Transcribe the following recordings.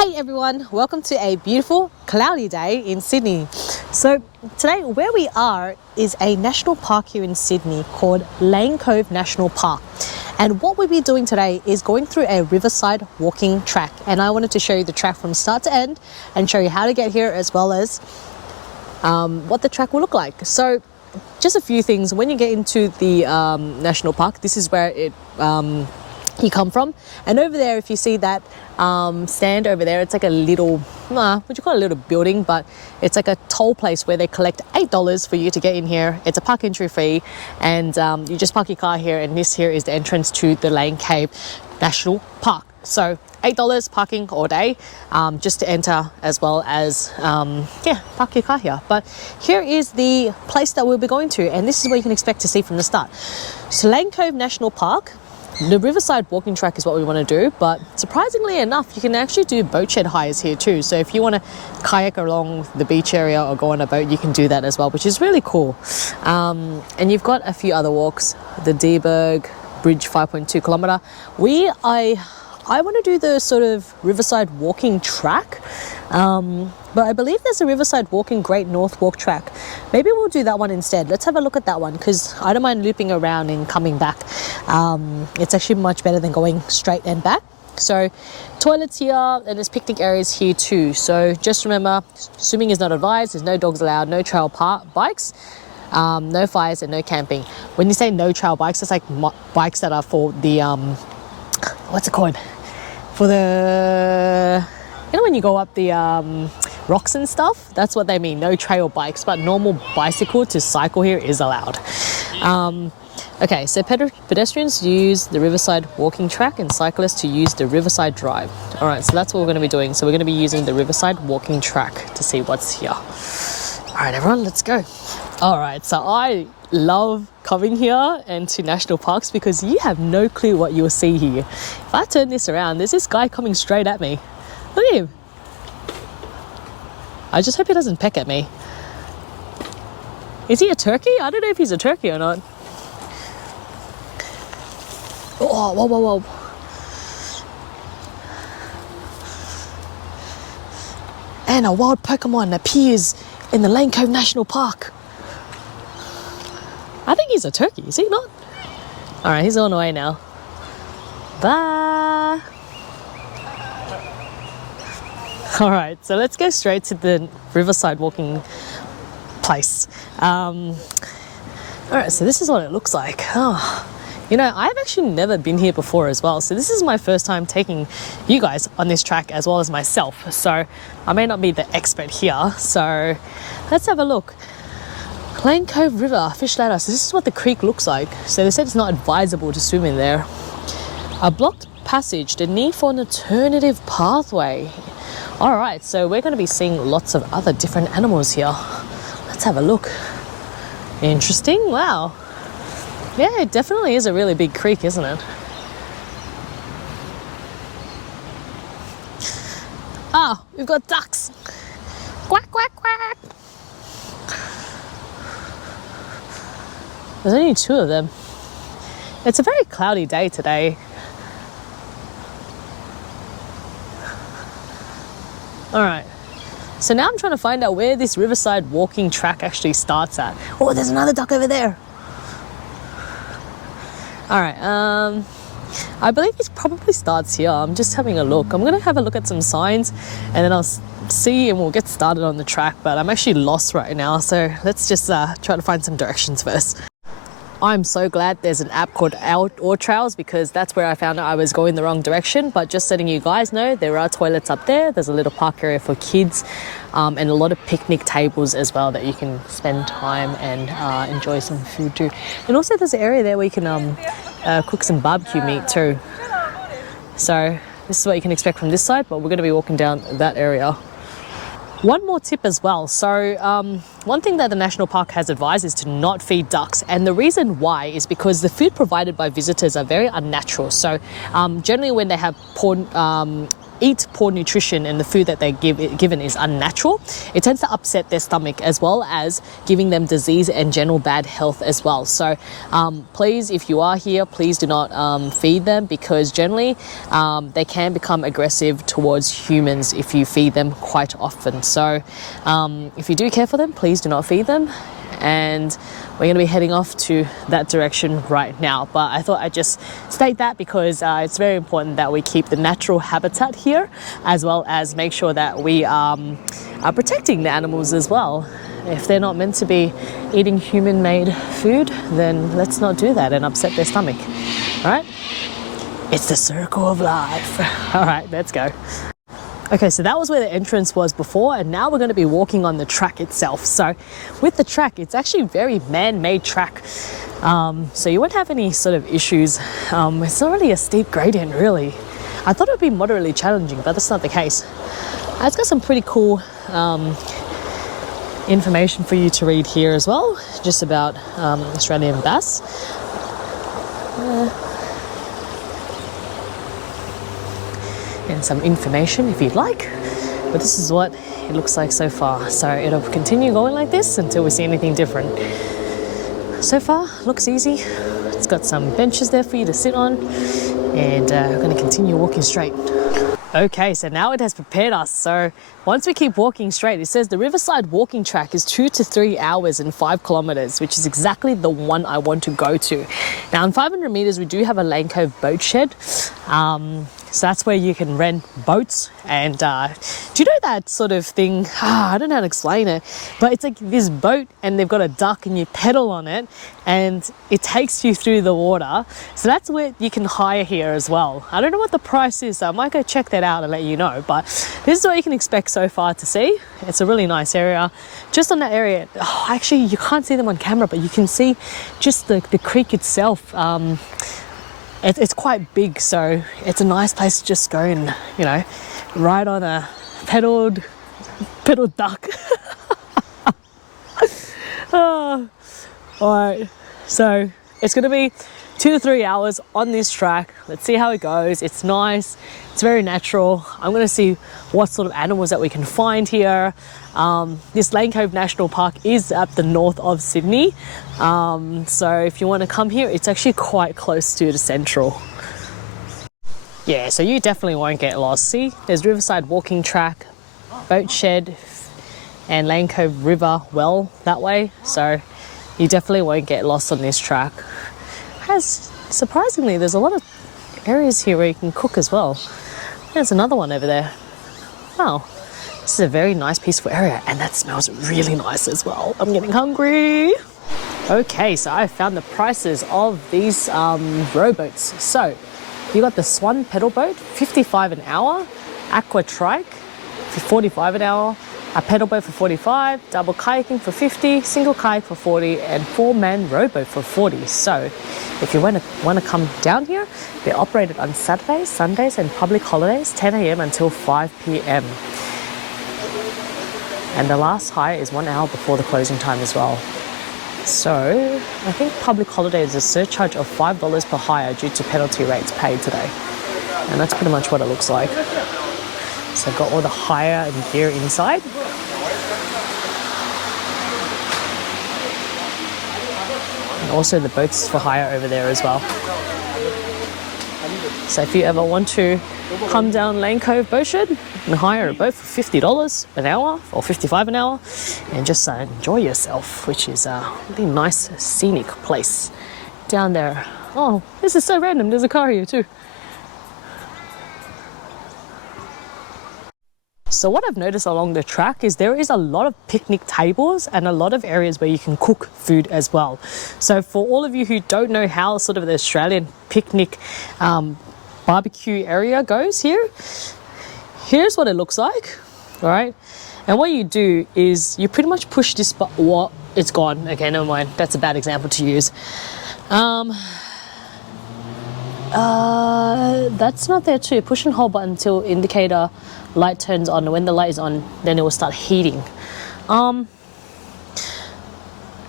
Hey everyone, welcome to a beautiful cloudy day in Sydney. So today where we are is a national park here in Sydney called Lane Cove National Park. And what we'll be doing today is going through a Riverside walking track. And I wanted to show you the track from start to end and show you how to get here as well as what the track will look like. So just a few things. When you get into the national park, this is where you come from, and over there if you see that stand over there, it's like a little what you call a little building, but it's like a toll place where they collect $8 for you to get in here. It's a park entry fee, and you just park your car here, and this here is the entrance to the Lane Cove National Park. So $8 parking all day, just to enter, as well as park your car here. But here is the place that we'll be going to, and this is what you can expect to see from the start. So Lane Cove National Park, the Riverside walking track is what we want to do, but surprisingly enough, you can actually do boat shed hires here too. So if you want to kayak along the beach area or go on a boat, you can do that as well, which is really cool. And you've got a few other walks, the Deberg Bridge 5.2 kilometre. I want to do the sort of Riverside walking track, but I believe there's a Riverside walking Great North Walk track. Maybe we'll do that one instead. Let's have a look at that one, because I don't mind looping around and coming back. It's actually much better than going straight and back. So toilets here, and there's picnic areas here too. So just remember, swimming is not advised, there's no dogs allowed, no trail bikes, no fires and no camping. When you say no trail bikes, it's like bikes that are for the, what's it called? For the, when you go up the rocks and stuff, that's what they mean, no trail bikes, but normal bicycle to cycle here is allowed. Okay, so pedestrians use the Riverside walking track and cyclists to use the Riverside Drive. All right, so that's what we're going to be doing. So we're going to be using the Riverside walking track to see what's here. All right, everyone, let's go. All right, so I love coming here and to national parks because you have no clue what you'll see here. If I turn this around, there's this guy coming straight at me. Look at him. I just hope he doesn't peck at me. Is he a turkey? I don't know if he's a turkey or not. Oh, whoa, whoa, whoa. And a wild Pokemon appears in the Lane Cove National Park. I think he's a turkey, is he not? All right, he's on the way now. Bye. All right, so let's go straight to the Riverside walking place. All right, so this is what it looks like. Oh, I've actually never been here before as well. So this is my first time taking you guys on this track as well as myself. So I may not be the expert here. So let's have a look. Lane Cove River, fish ladder. So this is what the creek looks like. So they said it's not advisable to swim in there. A blocked passage, the need for an alternative pathway. All right, so we're going to be seeing lots of other different animals here. Let's have a look. Interesting, wow. Yeah, it definitely is a really big creek, isn't it? Ah, we've got ducks. Quack, quack, quack. There's only 2 of them. It's a very cloudy day today. All right, so now I'm trying to find out where this Riverside walking track actually starts at. Oh, there's another duck over there. All right, I believe it probably starts here. I'm just having a look. I'm gonna have a look at some signs and then I'll see and we'll get started on the track, but I'm actually lost right now. So let's just try to find some directions first. I'm so glad there's an app called Outdoor Trails, because that's where I found out I was going the wrong direction. But just letting you guys know, there are toilets up there. There's a little park area for kids, and a lot of picnic tables as well that you can spend time and enjoy some food too. And also there's an area there where you can cook some barbecue meat too. So this is what you can expect from this side, but we're going to be walking down that area. One more tip as well. So one thing that the national park has advised is to not feed ducks, and the reason why is because the food provided by visitors are very unnatural. So generally when they have eat poor nutrition and the food that they're given is unnatural, it tends to upset their stomach as well as giving them disease and general bad health as well. So please, if you are here, please do not feed them, because generally they can become aggressive towards humans if you feed them quite often. So if you do care for them, please do not feed them. And we're going to be heading off to that direction right now. But I thought I'd just state that because it's very important that we keep the natural habitat here, as well as make sure that we are protecting the animals as well. If they're not meant to be eating human-made food, then let's not do that and upset their stomach. All right? It's the circle of life. All right, let's go. Okay, so that was where the entrance was before, and now we're going to be walking on the track itself. So with the track, it's actually a very man-made track. So you won't have any sort of issues. It's not really a steep gradient, really. I thought it would be moderately challenging, but that's not the case. It's got some pretty cool information for you to read here as well, just about Australian bass. And some information if you'd like, but this is what it looks like so far. So it'll continue going like this until we see anything different. So far, looks easy. It's got some benches there for you to sit on, and we're going to continue walking straight. Okay, so now it has prepared us. So once we keep walking straight, it says the Riverside walking track is 2 to 3 hours and 5 kilometers, which is exactly the one I want to go to. Now in 500 meters, we do have a Lane Cove boat shed. So that's where you can rent boats. And do you know that sort of thing? I don't know how to explain it, but it's like this boat and they've got a duck and you pedal on it and it takes you through the water. So that's where you can hire here as well. I don't know what the price is, so I might go check that out and let you know. But this is what you can expect so far to see. It's a really nice area. Just on that area, actually you can't see them on camera, but you can see just the creek itself. It's quite big, so it's a nice place to just go and, you know, ride on a pedaled duck. Oh, all right, so it's going to be 2 to 3 hours on this track. Let's see how it goes. It's nice. It's very natural. I'm going to see what sort of animals that we can find here. This Lane Cove National Park is at the north of Sydney. So if you want to come here, it's actually quite close to the central. Yeah, so you definitely won't get lost. See, there's Riverside walking track, boat shed, and Lane Cove River well that way. So you definitely won't get lost on this track. Surprisingly, there's a lot of areas here where you can cook as well. There's another one over there. Wow, this is a very nice, peaceful area, and that smells really nice as well. I'm getting hungry. Okay, so I found the prices of these rowboats. So you got the Swan pedal boat, $55 an hour, Aqua Trike for $45 an hour, a pedal boat for $45, double kayaking for $50, single kayak for $40, and 4-man rowboat for $40. So if you want to come down here, they're operated on Saturdays, Sundays, and public holidays, 10 a.m. until 5 p.m. And the last hire is 1 hour before the closing time as well. So I think public holidays is a surcharge of $5 per hire due to penalty rates paid today. And that's pretty much what it looks like. So I've got all the hire and gear inside. And also the boats for hire over there as well. So if you ever want to come down Lane Cove Boat Shed and hire a boat for $50 an hour or $55 an hour and just enjoy yourself, which is a really nice scenic place down there. Oh, this is so random. There's a car here too. So what I've noticed along the track is there is a lot of picnic tables and a lot of areas where you can cook food as well. So for all of you who don't know how sort of the Australian picnic barbecue area goes here, here's what it looks like, all right? And what you do is you pretty much push this button. What? It's gone. Okay, never mind. That's a bad example to use. That's not there too. Push and hold button until indicator light turns on. When the light is on, then it will start heating.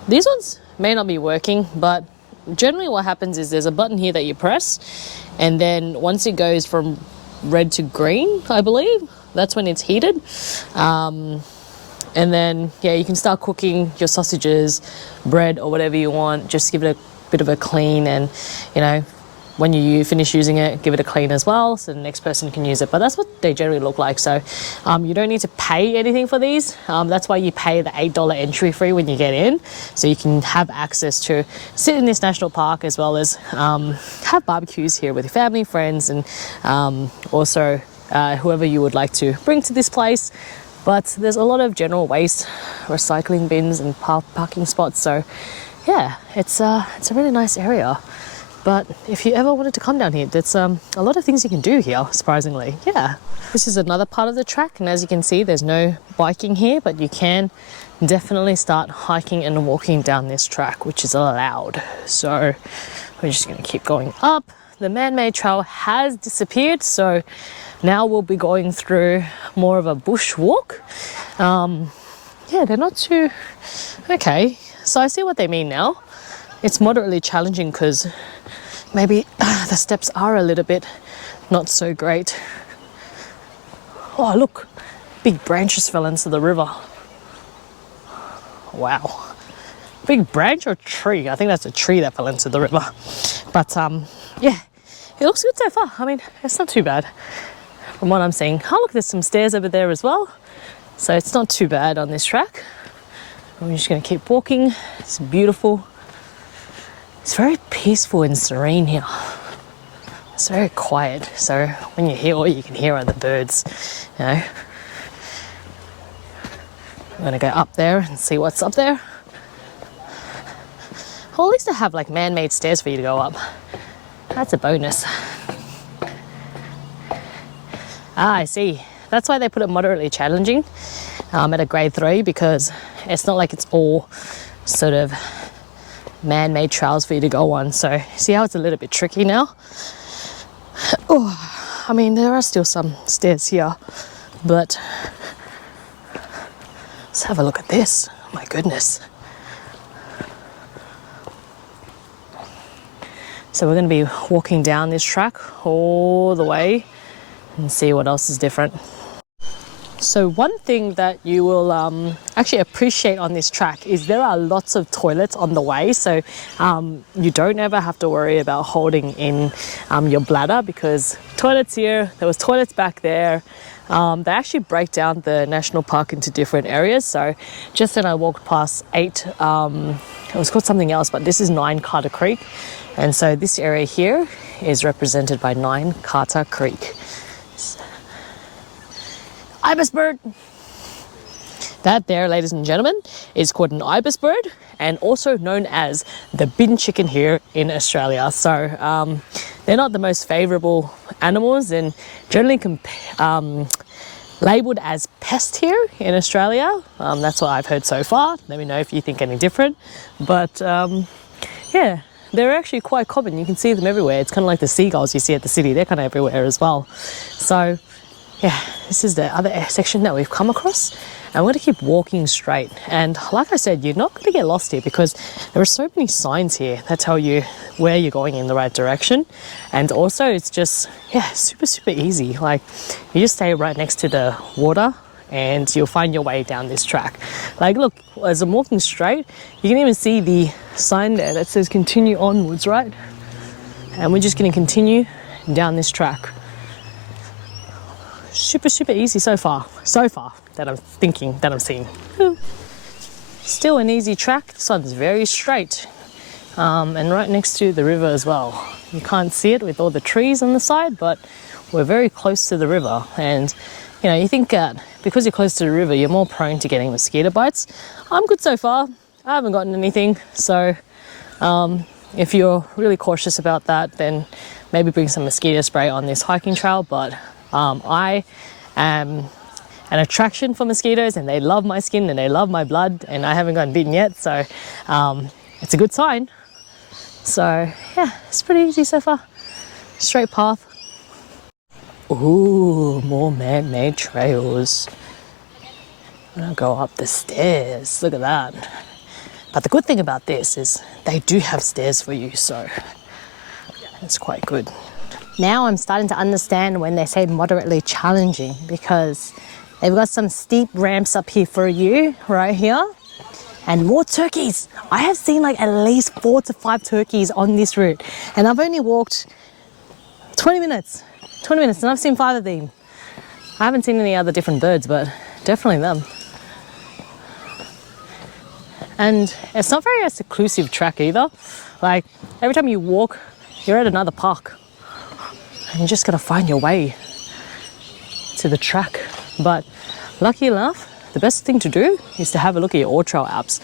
These ones may not be working, but generally what happens is there's a button here that you press, and then once it goes from red to green, I believe. That's when it's heated. And then, yeah, you can start cooking your sausages, bread, or whatever you want. Just give it a bit of a clean, and, you know, when you finish using it, give it a clean as well so the next person can use it. But that's what they generally look like. So you don't need to pay anything for these. That's why you pay the $8 entry fee when you get in. So you can have access to sit in this national park, as well as have barbecues here with your family, friends, and also whoever you would like to bring to this place. But there's a lot of general waste, recycling bins, and parking spots. So yeah, it's a really nice area. But if you ever wanted to come down here, there's a lot of things you can do here, surprisingly. Yeah. This is another part of the track, and as you can see, there's no biking here, but you can definitely start hiking and walking down this track, which is allowed. So we're just going to keep going up. The man-made trail has disappeared, so now we'll be going through more of a bush walk. Yeah, they're not too... Okay, so I see what they mean now. It's moderately challenging because maybe the steps are a little bit not so great. Oh, look, big branches fell into the river. Wow. Big branch or tree? I think that's a tree that fell into the river. But yeah, it looks good so far. I mean, it's not too bad from what I'm seeing. Oh, look, there's some stairs over there as well. So it's not too bad on this track. I'm just going to keep walking. It's beautiful. It's very peaceful and serene here. It's very quiet. So when you're here, all you can hear are the birds, you know. I'm going to go up there and see what's up there. Well, at least they have like man-made stairs for you to go up. That's a bonus. Ah, I see. That's why they put it moderately challenging at a grade 3, because it's not like it's all sort of man-made trails for you to go on. So see how it's a little bit tricky now? Oh, I mean, there are still some stairs here, but let's have a look at this. Oh my goodness. So we're going to be walking down this track all the way and see what else is different. So one thing that you will actually appreciate on this track is there are lots of toilets on the way. So you don't ever have to worry about holding in your bladder, because toilets here, there was toilets back there. They actually break down the national park into different areas. So just then I walked past 8, it was called something else, but this is 9 Carter Creek. And so this area here is represented by 9 Carter Creek. Ibis bird. That there, ladies and gentlemen, is called an ibis bird, and also known as the bin chicken here in Australia. So they're not the most favourable animals, and generally labelled as pest here in Australia. That's what I've heard so far. Let me know if you think any different. But yeah, they're actually quite common. You can see them everywhere. It's kind of like the seagulls you see at the city. They're kind of everywhere as well. So yeah, this is the other section that we've come across, and we're going to keep walking straight. And like I said, you're not going to get lost here, because there are so many signs here that tell you where you're going in the right direction. And also it's just, yeah, super easy. Like, you just stay right next to the water and you'll find your way down this track. Like, look, as I'm walking straight, you can even see the sign there that says continue onwards, right? And we're just going to continue down this track. Super easy so far that I'm thinking, that I'm seeing. Still an easy track. This one's very straight, and right next to the river as well. You can't see it with all the trees on the side, but we're very close to the river. And you know, you think that because you're close to the river, you're more prone to getting mosquito bites. I'm good so far. I haven't gotten anything. So if you're really cautious about that, then maybe bring some mosquito spray on this hiking trail. But I am an attraction for mosquitoes, and they love my skin and they love my blood, and I haven't gotten bitten yet, so it's a good sign. So yeah, it's pretty easy so far. Straight path. Ooh, more man-made trails. I'm gonna go up the stairs. Look at that. But the good thing about this is they do have stairs for you, so it's quite good. Now I'm starting to understand when they say moderately challenging, because they've got some steep ramps up here for you, right here. And more turkeys. I have seen like at least 4 to 5 turkeys on this route. And I've only walked 20 minutes and I've seen 5 of them. I haven't seen any other different birds, but definitely them. And it's not very a seclusive track either. Like every time you walk, you're at another park. And you just gotta find your way to the track. But lucky enough, the best thing to do is to have a look at your All Trail apps,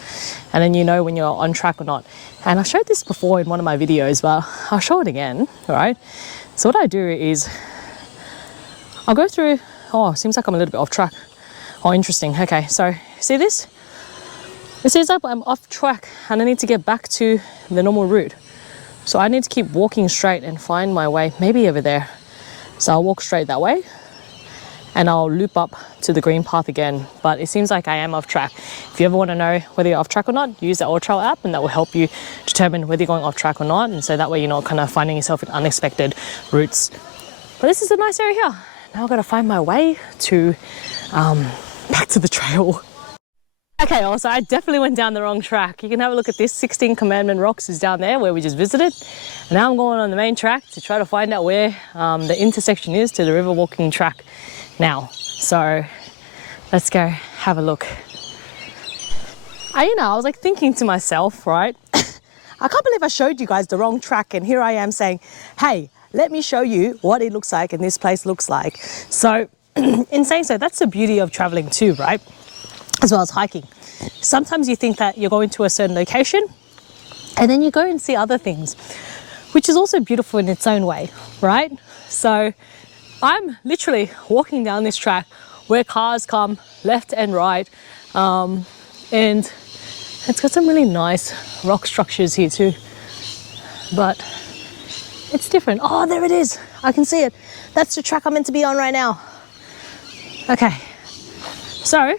and then you know when you're on track or not. And I showed this before in one of my videos, but I'll show it again, all right? So what I do is I'll go through, oh, seems like I'm a little bit off track. Oh, interesting. Okay, so see this? It seems like I'm off track and I need to get back to the normal route. So I need to keep walking straight and find my way, maybe over there. So I'll walk straight that way and I'll loop up to the green path again. But it seems like I am off track. If you ever want to know whether you're off track or not, use the All Trail app and that will help you determine whether you're going off track or not. And so that way you're not kind of finding yourself in unexpected routes. But this is a nice area here. Now I've got to find my way to back to the trail. Okay, also I definitely went down the wrong track. You can have a look at this. 16 Commandment Rocks is down there where we just visited. And now I'm going on the main track to try to find out where the intersection is to the river walking track now. So let's go have a look. I was like thinking to myself, right? I can't believe I showed you guys the wrong track, and here I am saying, hey, let me show you what it looks like and this place looks like. So in saying so, that's the beauty of traveling too, right? As well as hiking. Sometimes you think that you're going to a certain location and then you go and see other things, which is also beautiful in its own way, right? So I'm literally walking down this track where cars come left and right, and it's got some really nice rock structures here too, but it's different. Oh, there it is. I can see it. That's the track I'm meant to be on right now. Okay, so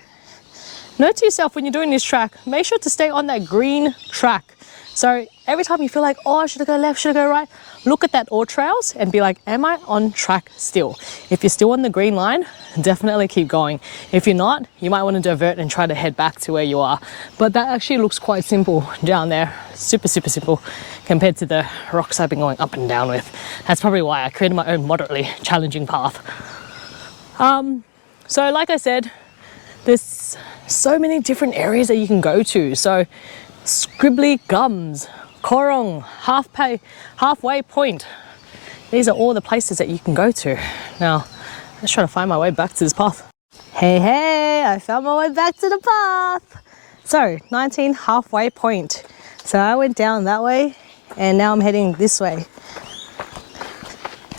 note to yourself when you're doing this track, make sure to stay on that green track. So every time you feel like, oh, should I go left, should I go right? Look at that All Trails and be like, am I on track still? If you're still on the green line, definitely keep going. If you're not, you might want to divert and try to head back to where you are. But that actually looks quite simple down there. Super, super simple compared to the rocks I've been going up and down with. That's probably why I created my own moderately challenging path. So like I said, there's so many different areas that you can go to. So Scribbly Gums, Korong, Halfway Point. These are all the places that you can go to. Now, let's try to find my way back to this path. Hey, I found my way back to the path. So 19 Halfway Point. So I went down that way and now I'm heading this way.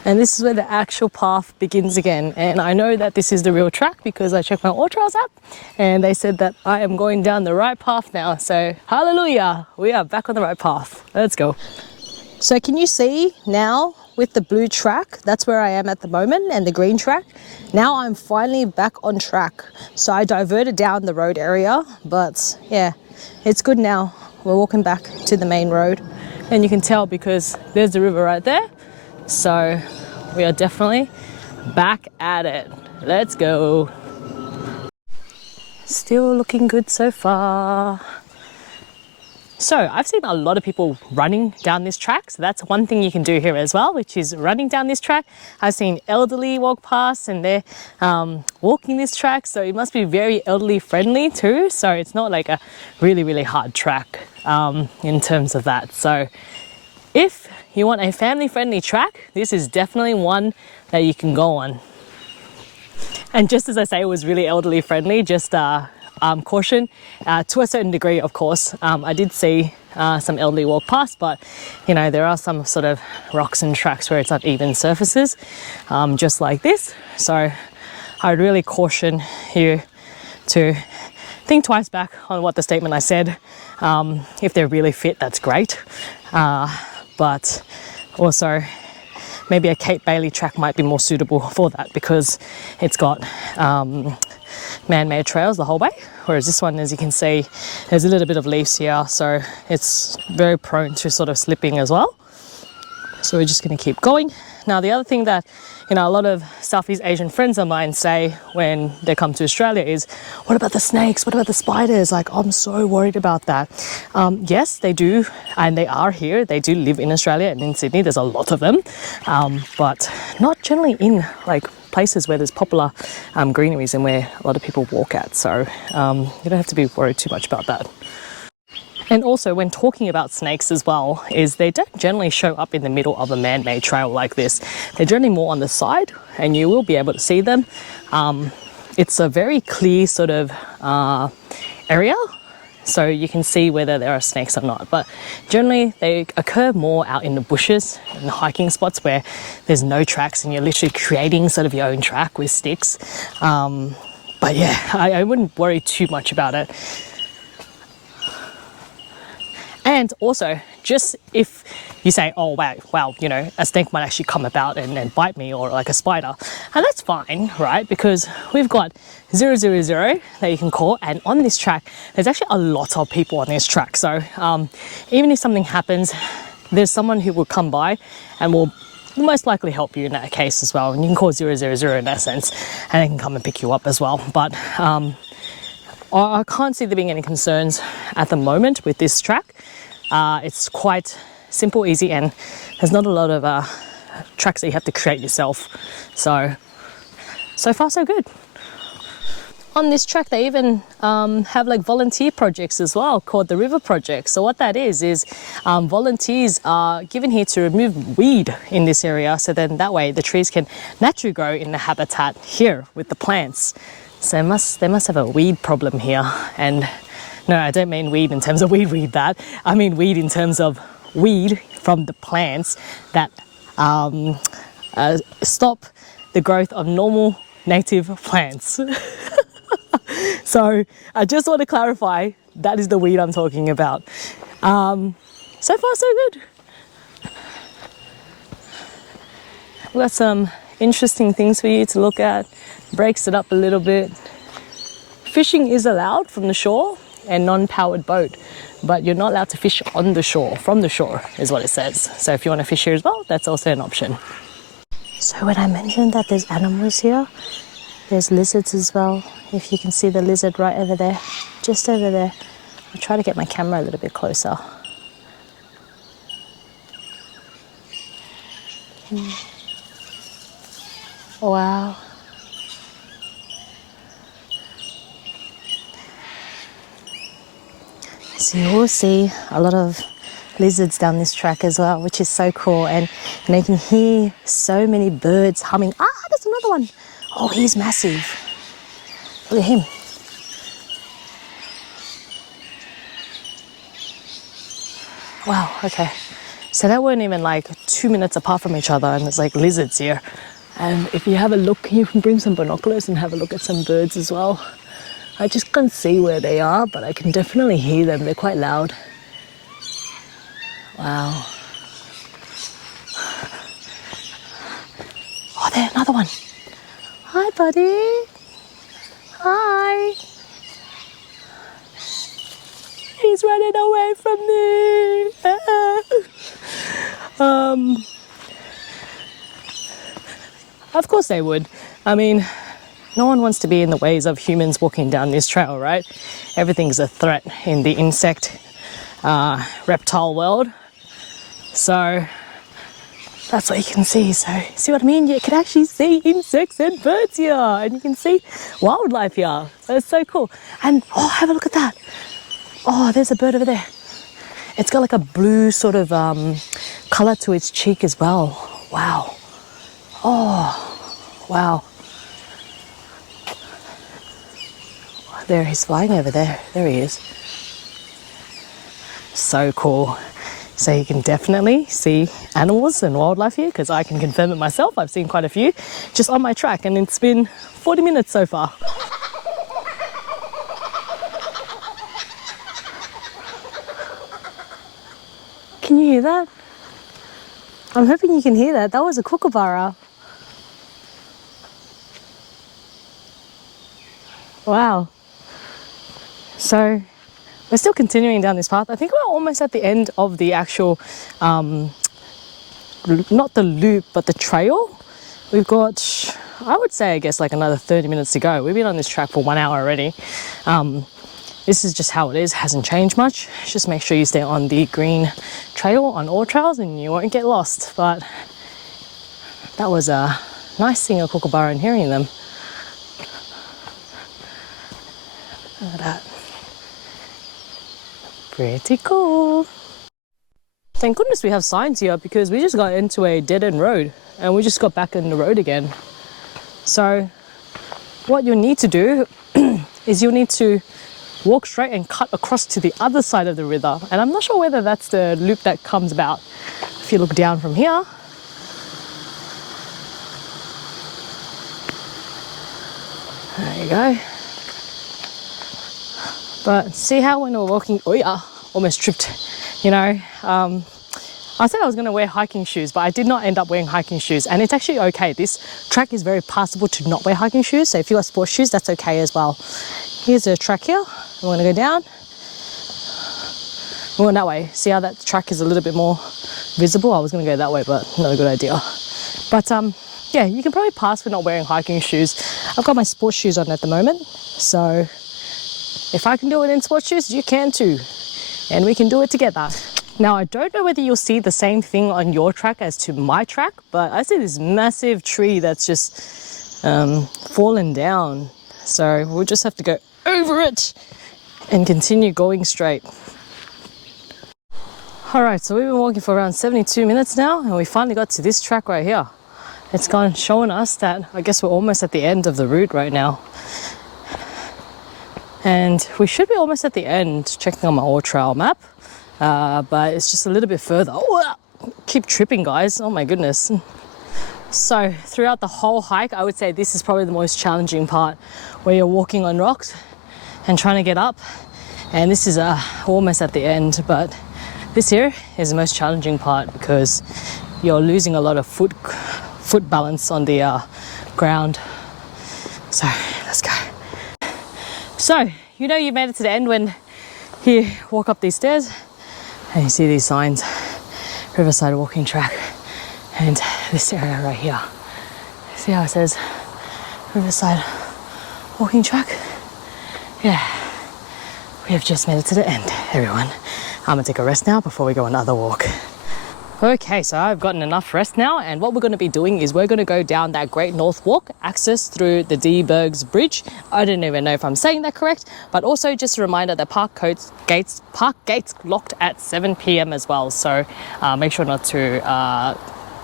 And this is where the actual path begins again. And I know that this is the real track because I checked my All Trails app and they said that I am going down the right path now. So hallelujah, we are back on the right path. Let's go. So can you see now with the blue track, that's where I am at the moment, and the green track. Now I'm finally back on track. So I diverted down the road area, but yeah, it's good now. We're walking back to the main road and you can tell because there's the river right there. So we are definitely back at it. Let's go. Still looking good so far. So I've seen a lot of people running down this track. So that's one thing you can do here as well, which is running down this track. I've seen elderly walk past and they're walking this track. So it must be very elderly friendly too. So it's not like a really, really hard track in terms of that. So if you want a family-friendly track, this is definitely one that you can go on. And just as I say, it was really elderly friendly, just caution to a certain degree, of course. I did see some elderly walk past, but you know, there are some sort of rocks and tracks where it's not even surfaces, just like this. So I would really caution you to think twice back on what the statement I said. If they're really fit, that's great. But also maybe a Kate Bailey track might be more suitable for that because it's got man-made trails the whole way, whereas this one, as you can see, there's a little bit of leaves here, so it's very prone to sort of slipping as well. So we're just going to keep going. Now, the other thing that, a lot of Southeast Asian friends of mine say when they come to Australia is, what about the snakes? What about the spiders? Like, I'm so worried about that. Yes, they do, and they are here. They do live in Australia and in Sydney. There's a lot of them, but not generally in like places where there's popular greeneries and where a lot of people walk at. So you don't have to be worried too much about that. And also, when talking about snakes as well, is they don't generally show up in the middle of a man-made trail like this. They're generally more on the side, and you will be able to see them. It's a very clear sort of area, so you can see whether there are snakes or not. But generally, they occur more out in the bushes and the hiking spots where there's no tracks and you're literally creating sort of your own track with sticks. But yeah, I wouldn't worry too much about it. And also, just if you say, oh, wow, a snake might actually come about and bite me, or like a spider, and that's fine, right? Because we've got 000 that you can call, and on this track, there's actually a lot of people on this track. So even if something happens, there's someone who will come by and will most likely help you in that case as well. And you can call 000 in that sense, and they can come and pick you up as well. But I can't see there being any concerns at the moment with this track. It's quite simple, easy, and there's not a lot of tracks that you have to create yourself. So far so good. On this track, they even have like volunteer projects as well called the River Project. So what that is volunteers are given here to remove weed in this area. So then that way the trees can naturally grow in the habitat here with the plants. So they must have a weed problem here. And no, I don't mean weed in terms of weed that. I mean weed in terms of weed from the plants that stop the growth of normal native plants. So I just want to clarify, that is the weed I'm talking about. So far so good. We've got some interesting things for you to look at. Breaks it up a little bit. Fishing is allowed from the shore and non-powered boat, but you're not allowed to fish on the shore, from the shore is what it says. So if you want to fish here as well, that's also an option. So when I mentioned that there's animals here, there's lizards as well. If you can see the lizard right over there, just over there. I'll try to get my camera a little bit closer. Wow. So you will see a lot of lizards down this track as well, which is so cool. And you can hear so many birds humming. Ah, there's another one. Oh, he's massive. Look at him. Wow, okay. So that weren't even like 2 minutes apart from each other, and there's like lizards here. And if you have a look, you can bring some binoculars and have a look at some birds as well. I just can't see where they are, but I can definitely hear them. They're quite loud. Wow. Oh, there, another one. Hi, buddy. Hi. He's running away from me. Of course they would. I mean, no one wants to be in the ways of humans walking down this trail, right? Everything's a threat in the insect, reptile world. So that's what you can see. So see what I mean? You can actually see insects and birds here, and you can see wildlife here. So it's so cool. And oh, have a look at that. Oh, there's a bird over there. It's got like a blue sort of color to its cheek as well. Wow. Oh, wow. There he's flying over there. There he is. So cool. So you can definitely see animals and wildlife here, because I can confirm it myself. I've seen quite a few just on my track, and it's been 40 minutes so far. Can you hear that? I'm hoping you can hear that. That was a kookaburra. Wow. So we're still continuing down this path. I think we're almost at the end of the actual not the loop, but the trail. We've got, I would say, I guess like another 30 minutes to go. We've been on this track for 1 hour already. This is just how it is, hasn't changed much. Just make sure you stay on the green trail on all trails and you won't get lost. But that was a nice seeing a kookaburra and hearing them. Look at that. Pretty cool. Thank goodness we have signs here because we just got into a dead-end road and we just got back in the road again. So what you'll need to do is you'll need to walk straight and cut across to the other side of the river. And I'm not sure whether that's the loop that comes about. If you look down from here, there you go. But see how when we're walking, oh yeah, almost tripped, you know. I said I was going to wear hiking shoes, but I did not end up wearing hiking shoes. And it's actually okay. This track is very passable to not wear hiking shoes. So if you got sports shoes, that's okay as well. Here's a track here. We're going to go down. We're going that way. See how that track is a little bit more visible? I was going to go that way, but not a good idea. But yeah, you can probably pass for not wearing hiking shoes. I've got my sports shoes on at the moment. So if I can do it in sports shoes, you can too. And we can do it together. Now, I don't know whether you'll see the same thing on your track as to my track, but I see this massive tree that's just fallen down. So we'll just have to go over it and continue going straight. All right, so we've been walking for around 72 minutes now, and we finally got to this track right here. It's showing us that I guess we're almost at the end of the route right now. And we should be almost at the end, checking on my all trail map. But it's just a little bit further. Oh, keep tripping, guys. Oh my goodness. So throughout the whole hike, I would say this is probably the most challenging part, where you're walking on rocks and trying to get up. And this is almost at the end, but this here is the most challenging part because you're losing a lot of foot balance on the ground. So let's go. So you know you made it to the end when you walk up these stairs and you see these signs, Riverside walking track, and this area right here. See how it says Riverside walking track? Yeah, we have just made it to the end, everyone. I'm gonna take a rest now before we go another walk. Okay, so I've gotten enough rest now, and what we're going to be doing is we're going to go down that Great North Walk, access through the Bergs Bridge. I don't even know if I'm saying that correct, but also just a reminder that park gates locked at 7 p.m. as well. So make sure not to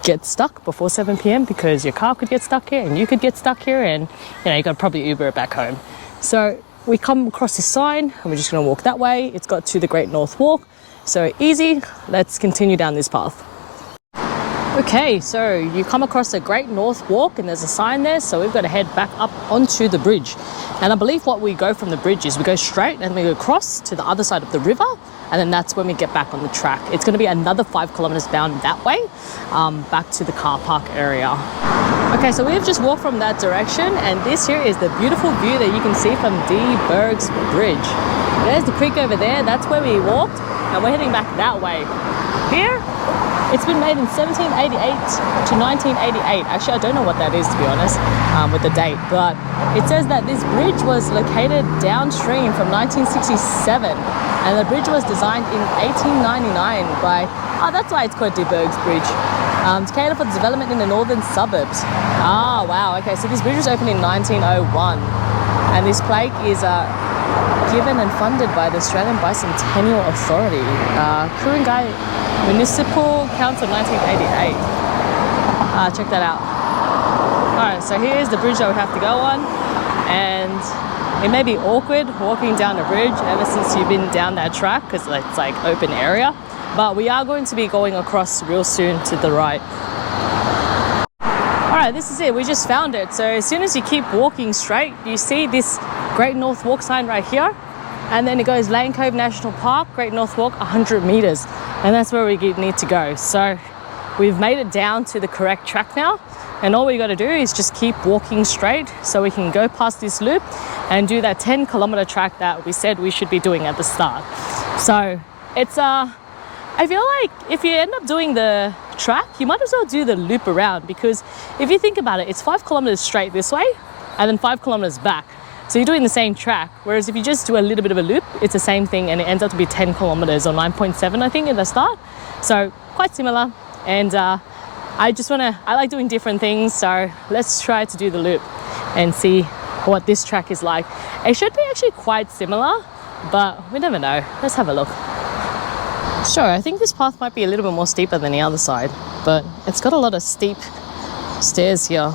get stuck before 7 p.m. because your car could get stuck here and you could get stuck here, and you know you could probably Uber it back home. So we come across this sign and we're just going to walk that way. It's got to the Great North Walk. So easy, let's continue down this path. Okay, so you come across a Great North Walk and there's a sign there, so we've got to head back up onto the bridge. And I believe what we go from the bridge is we go straight and we go across to the other side of the river, and then that's when we get back on the track. It's going to be another 5 kilometers down that way, back to the car park area. Okay, so we've just walked from that direction, and this here is the beautiful view that you can see from Bergs Bridge. There's the creek over there, that's where we walked, and we're heading back that way. Here, it's been made in 1788 to 1988. Actually, I don't know what that is, to be honest, with the date, but it says that this bridge was located downstream from 1967, and the bridge was designed in 1899 by, that's why it's called Bergs Bridge, to cater for the development in the northern suburbs. Wow, okay, so this bridge was opened in 1901, and this plaque is given and funded by the Australian Bicentennial Authority, Ku-ring-gai Municipal Council 1988. Check that out. Alright, so here's the bridge that we have to go on, and it may be awkward walking down a bridge ever since you've been down that track because it's like open area, but we are going to be going across real soon to the right. Alright, this is it, we just found it. So as soon as you keep walking straight, you see this Great North Walk sign right here, and then it goes Lane Cove National Park, Great North Walk, 100 meters, and that's where we need to go. So we've made it down to the correct track now, and all we got to do is just keep walking straight so we can go past this loop and do that 10-kilometer track that we said we should be doing at the start. So it's I feel like if you end up doing the track, you might as well do the loop around, because if you think about it, it's 5 kilometers straight this way and then 5 kilometers back. So you're doing the same track, whereas if you just do a little bit of a loop, it's the same thing and it ends up to be 10 kilometers or 9.7, I think, at the start. So quite similar. And I like doing different things. So let's try to do the loop and see what this track is like. It should be actually quite similar, but we never know. Let's have a look. Sure, I think this path might be a little bit more steeper than the other side, but it's got a lot of steep stairs here.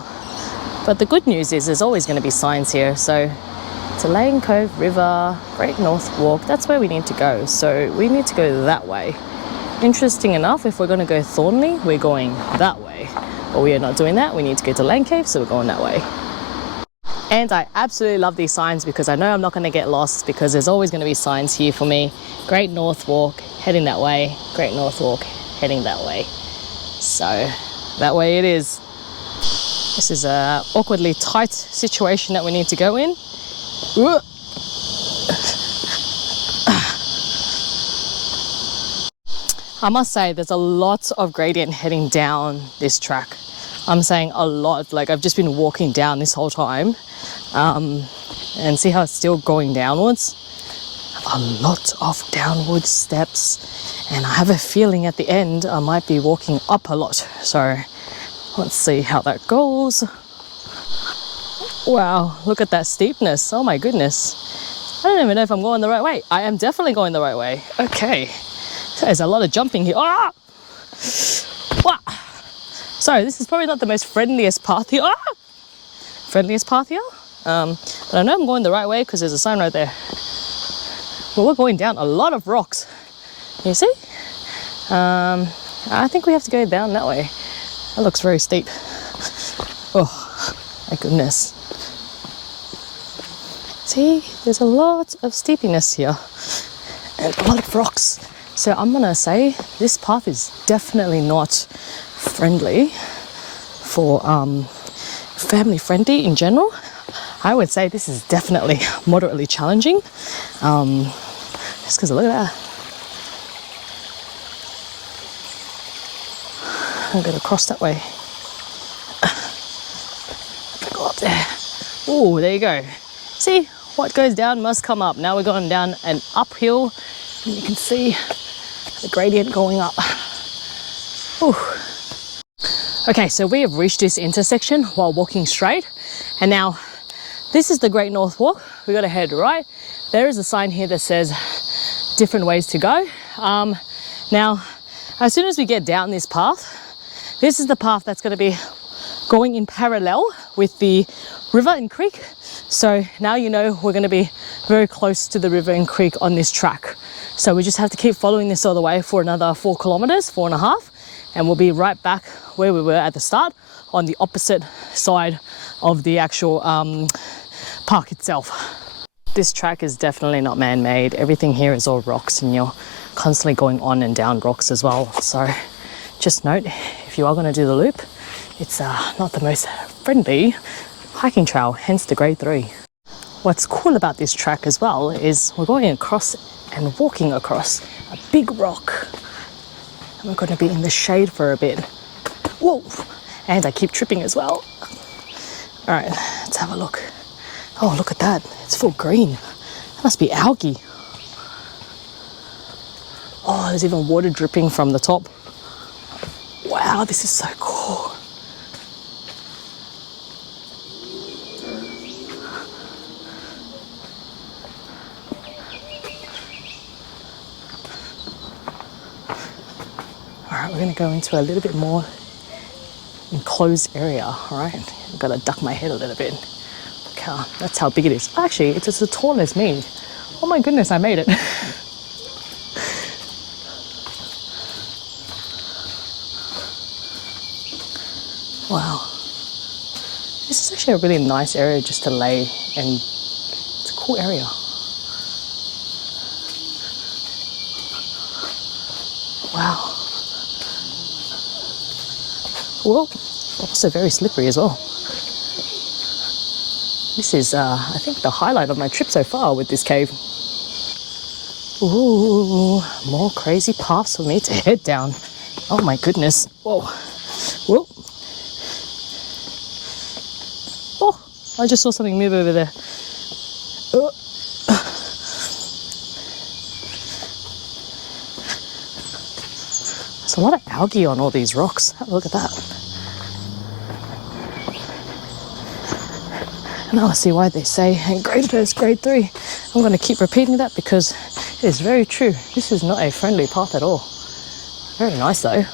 But the good news is there's always going to be signs here. So it's a Lane Cove River, Great North Walk. That's where we need to go. So we need to go that way. Interesting enough, if we're going to go Thornley, we're going that way. But we are not doing that. We need to go to Lane Cove, so we're going that way. And I absolutely love these signs because I know I'm not going to get lost, because there's always going to be signs here for me. Great North Walk, heading that way. Great North Walk, heading that way. So that way it is. This is a awkwardly tight situation that we need to go in. I must say there's a lot of gradient heading down this track. I'm saying a lot, like I've just been walking down this whole time. And see how it's still going downwards? A lot of downward steps, and I have a feeling at the end I might be walking up a lot. So let's see how that goes. Wow, look at that steepness. Oh my goodness. I don't even know if I'm going the right way. I am definitely going the right way. Okay. There's a lot of jumping here. Ah! Wow. Sorry, this is probably not the most friendliest path here. Ah! Friendliest path here. But I know I'm going the right way because there's a sign right there. Well, we're going down a lot of rocks. You see? I think we have to go down that way. That looks very steep. Oh, my goodness. See, there's a lot of steepiness here and a lot of rocks. So I'm gonna say this path is definitely not friendly for family friendly in general. I would say this is definitely moderately challenging. Just because look at that. I'm gonna cross that way. Go up there. Oh, there you go. See, what goes down must come up. Now we're going down an uphill, and you can see the gradient going up. Ooh. Okay, so we have reached this intersection while walking straight, and now this is the Great North Walk. We got to head right. There is a sign here that says different ways to go. Now, as soon as we get down this path, this is the path that's going to be going in parallel with the river and creek. So now you know we're going to be very close to the river and creek on this track. So we just have to keep following this all the way for another 4 kilometers, 4.5, and we'll be right back where we were at the start on the opposite side of the actual park itself. This track is definitely not man-made. Everything here is all rocks, and you're constantly going on and down rocks as well. So just note, if you are going to do the loop, it's not the most friendly hiking trail, hence the grade 3. What's cool about this track as well is we're going across and walking across a big rock. And we're going to be in the shade for a bit. Whoa! And I keep tripping as well. All right, let's have a look. Oh, look at that. It's full green. That must be algae. Oh, there's even water dripping from the top. Wow, this is so cool. All right, we're going to go into a little bit more enclosed area. All right, I've got to duck my head a little bit. Look, that's how big it is. Actually, it's as tall as me. Oh my goodness, I made it. Wow. This is actually a really nice area just to lay, and it's a cool area. Wow. Well, also very slippery as well. This is, I think, the highlight of my trip so far with this cave. Ooh, more crazy paths for me to head down. Oh my goodness. Whoa. Whoa. Oh, I just saw something move over there. Oh. There's a lot of algae on all these rocks. Have a look at that. Now I see why they say grade is grade 3. I'm going to keep repeating that because it is very true. This is not a friendly path at all. Very nice though.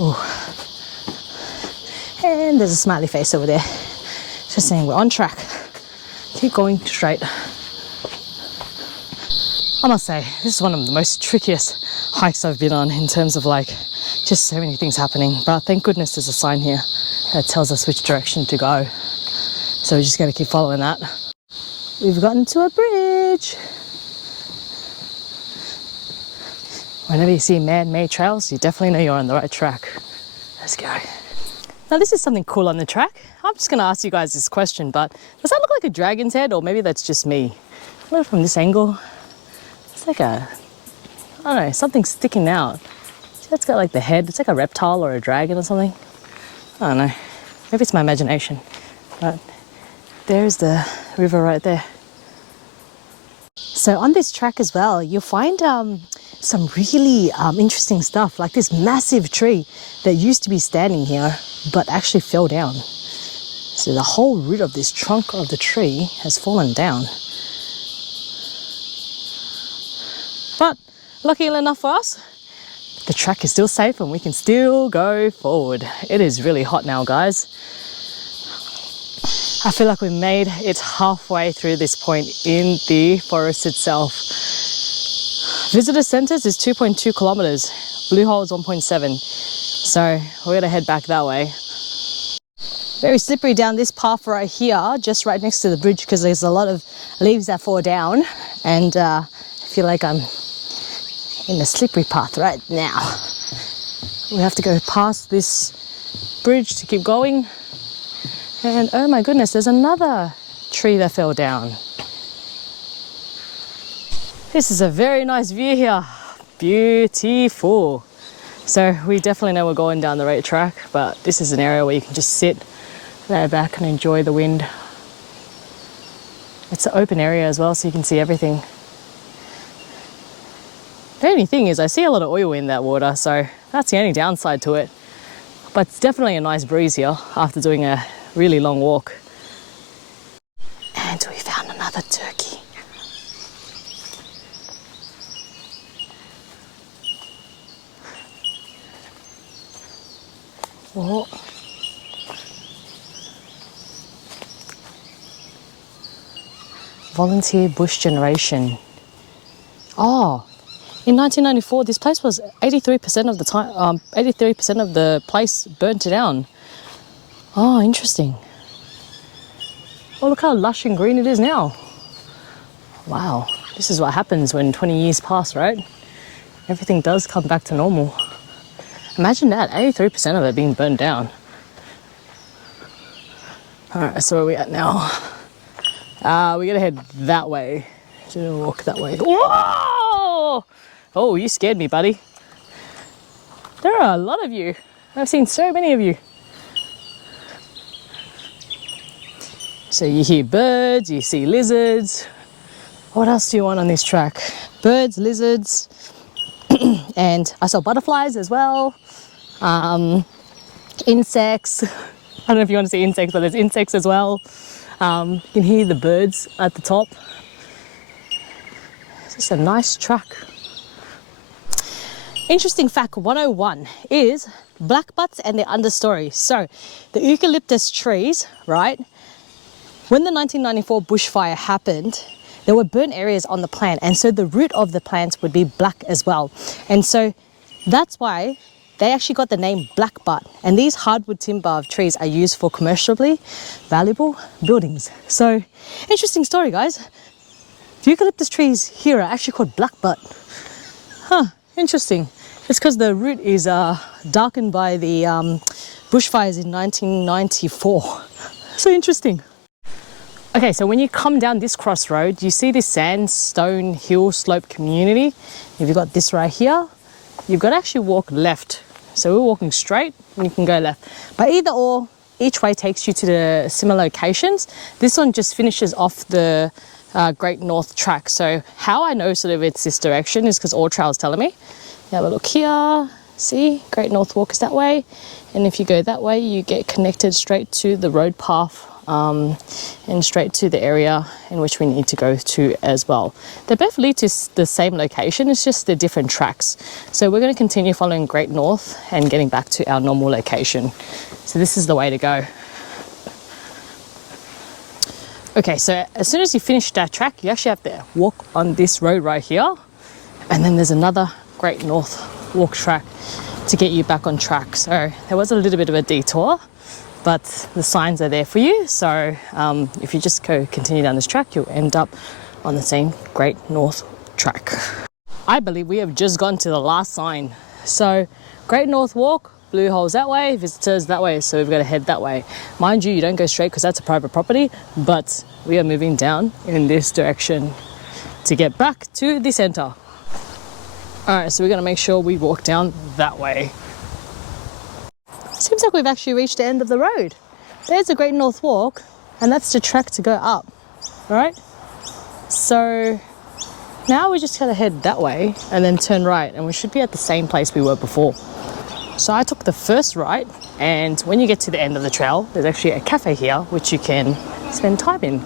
Ooh. And there's a smiley face over there. Just saying we're on track. Keep going straight. I must say, this is one of the most trickiest hikes I've been on in terms of like just so many things happening. But thank goodness there's a sign here that tells us which direction to go. So we just got to keep following that. We've gotten to a bridge. Whenever you see man-made trails, you definitely know you're on the right track. Let's go. Now this is something cool on the track. I'm just going to ask you guys this question, but does that look like a dragon's head, or maybe that's just me? Look at it from this angle. It's like a, I don't know, something sticking out. See, that's got like the head. It's like a reptile or a dragon or something. I don't know. Maybe it's my imagination. But there's the river right there. So on this track as well, you'll find some really interesting stuff, like this massive tree that used to be standing here, but actually fell down. So the whole root of this trunk of the tree has fallen down. But lucky enough for us, the track is still safe and we can still go forward. It is really hot now, guys. I feel like we made it halfway through this point in the forest itself. Visitor centres is 2.2 kilometres. Blue Hole is 1.7. So we're going to head back that way. Very slippery down this path right here, just right next to the bridge, because there's a lot of leaves that fall down. And I feel like I'm in the slippery path right now. We have to go past this bridge to keep going. And oh my goodness, there's another tree that fell down. This is a very nice view here. Beautiful. So we definitely know we're going down the right track, but this is an area where you can just sit, lay back and enjoy the wind. It's an open area as well, so you can see everything. The only thing is I see a lot of oil in that water, so that's the only downside to it. But it's definitely a nice breeze here after doing a really long walk. And we found another turkey. Oh. Volunteer bush generation. Oh, in 1994, this place was 83% of the time. 83% of the place burnt down. Oh, interesting. Oh, look how lush and green it is now. Wow, this is what happens when 20 years pass, right? Everything does come back to normal. Imagine that, 83% of it being burned down. All right, so where are we at now? We gotta head that way. So walk that way. Whoa! Oh, you scared me, buddy. There are a lot of you. I've seen so many of you. So you hear birds, you see lizards. What else do you want on this track? Birds, lizards, and I saw butterflies as well. Insects. I don't know if you want to see insects, but there's insects as well. You can hear the birds at the top. It's just a nice track. Interesting fact 101 is blackbutts and their understory. So the eucalyptus trees, right? When the 1994 bushfire happened, there were burnt areas on the plant, and so the root of the plants would be black as well. And so that's why they actually got the name blackbutt. And these hardwood timber trees are used for commercially valuable buildings. So interesting story, guys. The eucalyptus trees here are actually called blackbutt. Huh, interesting. It's because the root is darkened by the bushfires in 1994. So interesting. Okay, so when you come down this crossroad, you see this sandstone hill slope community. If you've got this right here, you've got to actually walk left. So we're walking straight and you can go left. But either or, each way takes you to the similar locations. This one just finishes off the Great North Track. So how I know sort of it's this direction is because All Trail's telling me. You have a look here, see, Great North Walk is that way. And if you go that way, you get connected straight to the road path and straight to the area in which we need to go to as well. They both lead to the same location, it's just the different tracks. So we're going to continue following Great North and getting back to our normal location. So this is the way to go. Okay, so as soon as you finish that track, you actually have to walk on this road right here. And then there's another Great North Walk track to get you back on track. So there was a little bit of a detour, but the signs are there for you. So if you just continue down this track, you'll end up on the same Great North Track. I believe we have just gone to the last sign. So Great North Walk, blue holes that way, visitors that way. So we've got to head that way. Mind you, you don't go straight because that's a private property, but we are moving down in this direction to get back to the center. All right, so we're going to make sure we walk down that way. Seems like we've actually reached the end of the road. There's a Great North Walk, and that's the track to go up. All right, so now we just gotta head that way and then turn right, and we should be at the same place we were before. So I took the first right, and when you get to the end of the trail, there's actually a cafe here which you can spend time in.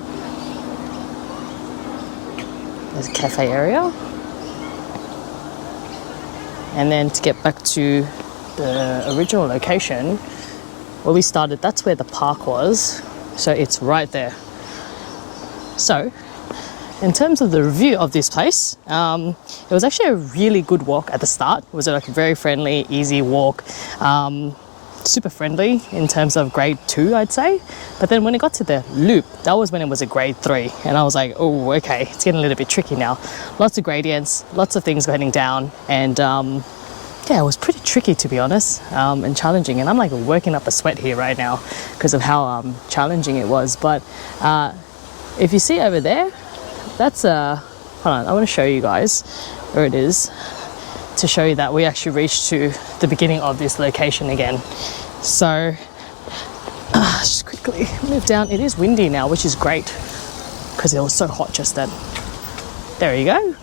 There's a cafe area. And then to get back to the original location where we started, that's where the park was. So it's right there. So in terms of the review of this place, it was actually a really good walk at the start. It was like a very friendly, easy walk. Super friendly in terms of grade 2, I'd say. But then when it got to the loop, that was when it was a grade 3. And I was like, oh, okay, it's getting a little bit tricky now. Lots of gradients, lots of things heading down. And yeah, it was pretty tricky, to be honest, and challenging. And I'm like working up a sweat here right now because of how challenging it was. But if you see over there, that's hold on, I want to show you guys where it is, to show you that we actually reached to the beginning of this location again. So just quickly move down. It is windy now, which is great because it was so hot just then. There you go.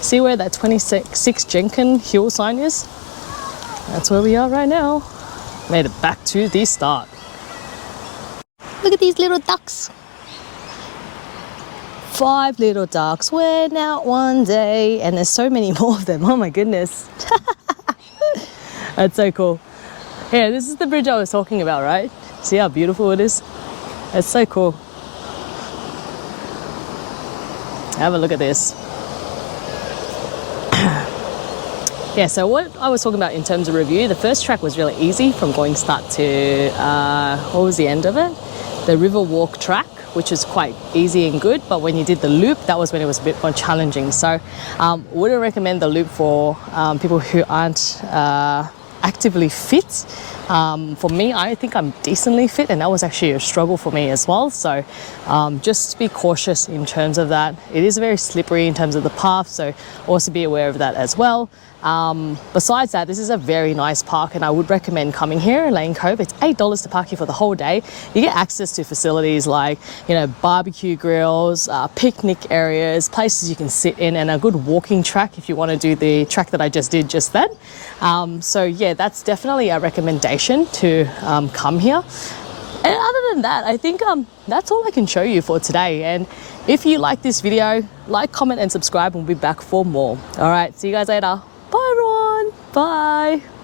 See where that 26 Jenkins Hill sign is? That's where we are right now. Made it back to the start. Look at these little ducks. 5 little ducks went out one day, and there's so many more of them. Oh my goodness. That's so cool. Yeah, this is the bridge I was talking about, right? See how beautiful it is? It's so cool. Have a look at this. Yeah, so what I was talking about in terms of review, the first track was really easy from going start to, what was the end of it? The River Walk track, which is quite easy and good, but when you did the loop, that was when it was a bit more challenging. So wouldn't recommend the loop for people who aren't actively fit. For me, I think I'm decently fit, and that was actually a struggle for me as well. So just be cautious in terms of that. It is very slippery in terms of the path, so also be aware of that as well. Besides that, this is a very nice park, and I would recommend coming here in Lane Cove. It's $8 to park here for the whole day. You get access to facilities like, you know, barbecue grills, picnic areas, places you can sit in, and a good walking track if you want to do the track that I just did just then. So yeah, that's definitely a recommendation to come here. And other than that, I think that's all I can show you for today. And if you like this video, like, comment and subscribe, and we'll be back for more. All right, see you guys later. Bye everyone. Bye.